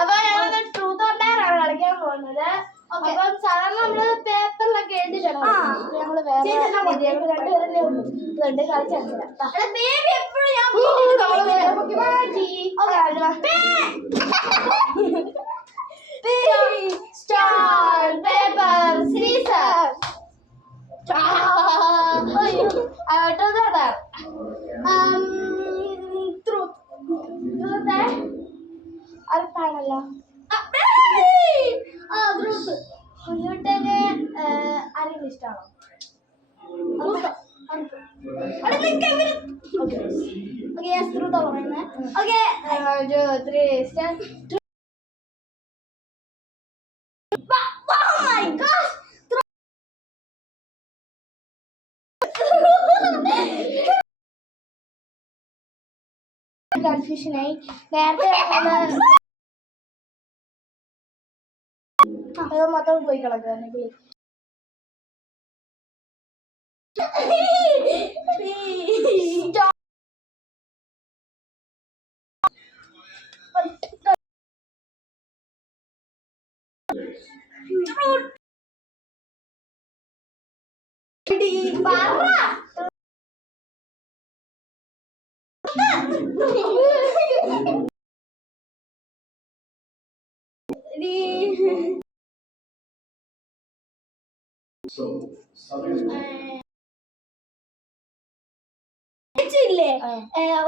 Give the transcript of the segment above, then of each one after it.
അപ്പൊ ഞങ്ങൾ truth or Dyer ആണ് കളിക്കാൻ പോകുന്നത്. അപ്പം സാധാരണ നമ്മള് പേപ്പറിലൊക്കെ എഴുതിയിടണം. ഞങ്ങള് വേറെ രണ്ടുപേരും കളിച്ചാൽ അർപ്പാണല്ലോ. കുഞ്ഞുട്ടന് ആരെങ്കിലും ഇഷ്ടമാണോ? കൺഫ്യൂഷനായി. നേരത്തെ മൊത്തം പോയി കളഞ്ഞു.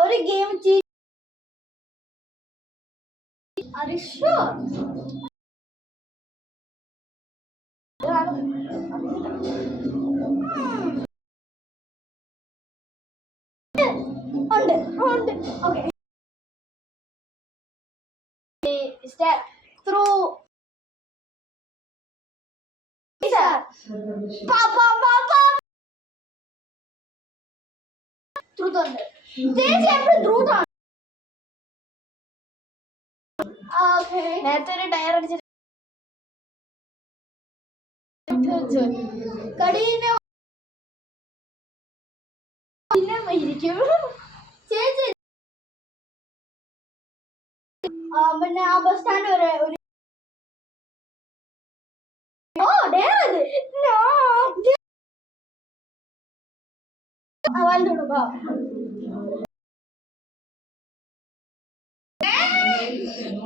ഒരു ഗെയിം ഉണ്ട്. ഓക്കെ, ത്രൂ നേരത്തെ ഒരു ടയർ അടിച്ചിട്ട് കടീനെ ഇരിക്കും. ചേച്ചി പിന്നെ ആ ബസ് സ്റ്റാൻഡ് വരെ ഒരു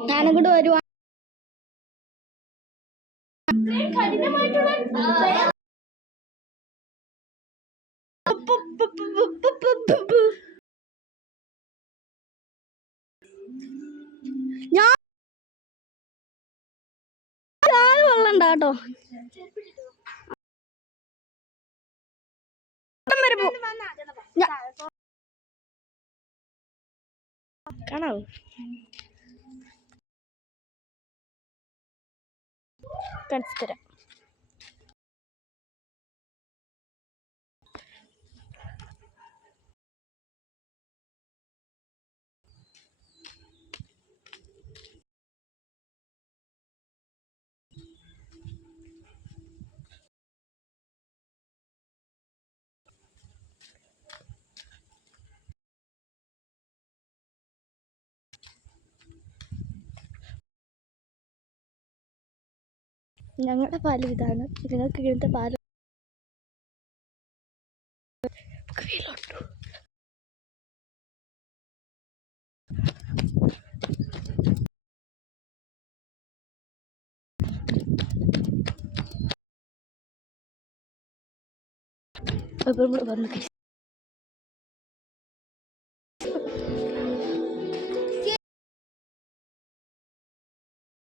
ഞാനങ്ങോട്ട് വരുവാ. കഠിനമായിട്ടുള്ള ഞാൻ വെള്ളണ്ട കേട്ടോ. കാണാവോ? കാണിച്ചു തരാം. ഞങ്ങളുടെ പാലം ഇതാണ്. നിങ്ങൾക്ക് ഇങ്ങനത്തെ പാലം വന്നു.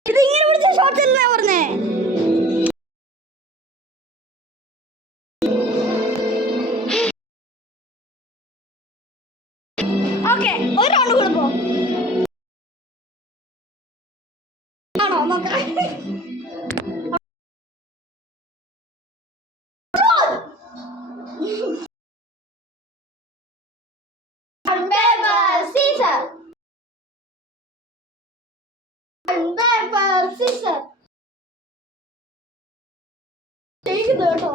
ഇതിങ്ങനെ പിടിച്ച ഷോർട്ട് അല്ലേ പറഞ്ഞേ? ഓക്കെ, ഒരു റൗണ്ട് കൂടെ പോ. ആണോ? നോക്കാം. കേട്ടോ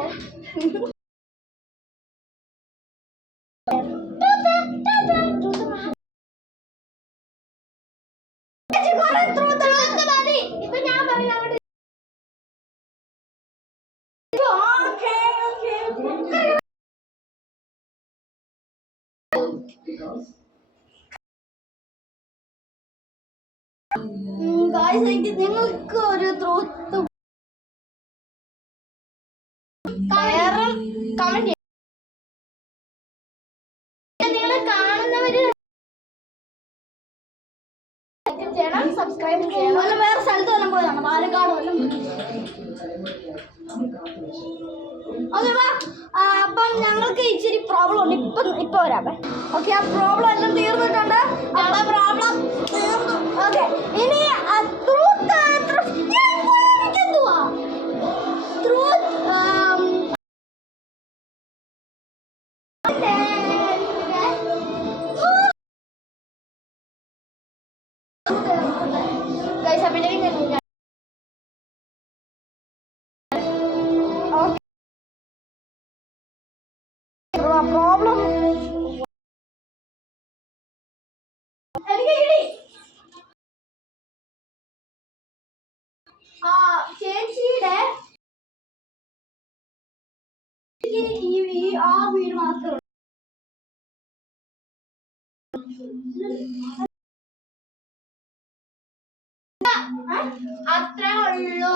എനിക്ക് നിങ്ങൾക്ക് ഒരു ത്രോത്ത് കമന്റ് നിങ്ങൾ കാണുന്നവര് ചെയ്യണം, സബ്സ്ക്രൈബ് ചെയ്യണം. വേറെ സ്ഥലത്ത് വല്ലതും പോയതാണ്, പാലക്കാട് വല്ലതും. ഓക്കെ വാ. അപ്പം ഞങ്ങൾക്ക് ഇച്ചിരി പ്രോബ്ലം ഉണ്ട്. ഇപ്പൊ വരാമേ. ഓക്കെ, ആ പ്രോബ്ലം എല്ലാം തീർന്നിട്ടുണ്ട്. ഞങ്ങളുടെ പ്രോബ്ലം തീർന്നു. ഓക്കെ, ഇനി എന്തുവാ Guys, sabi na rin ganun. Problem ചേച്ചിയുടെ ആ വീട് മാത്രം അത്രേ ഉള്ളൂ.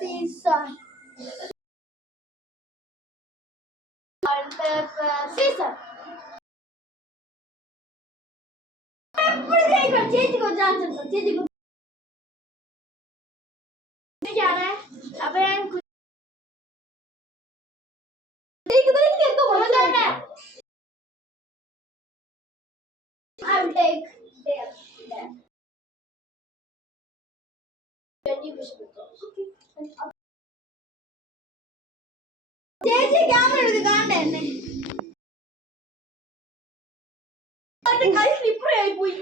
സീസൺ സീസൺ ചേച്ചിക്ക് ചാൻസ് ഉണ്ട്. ചേച്ചിക്ക് അപ്പൊ ഞാൻ I will take there. ചേച്ചി ക്യാമറ എടുത്ത് കാണണ്ടേ എന്നെ? കൈ സ്ലിപ്പറായി പോയി.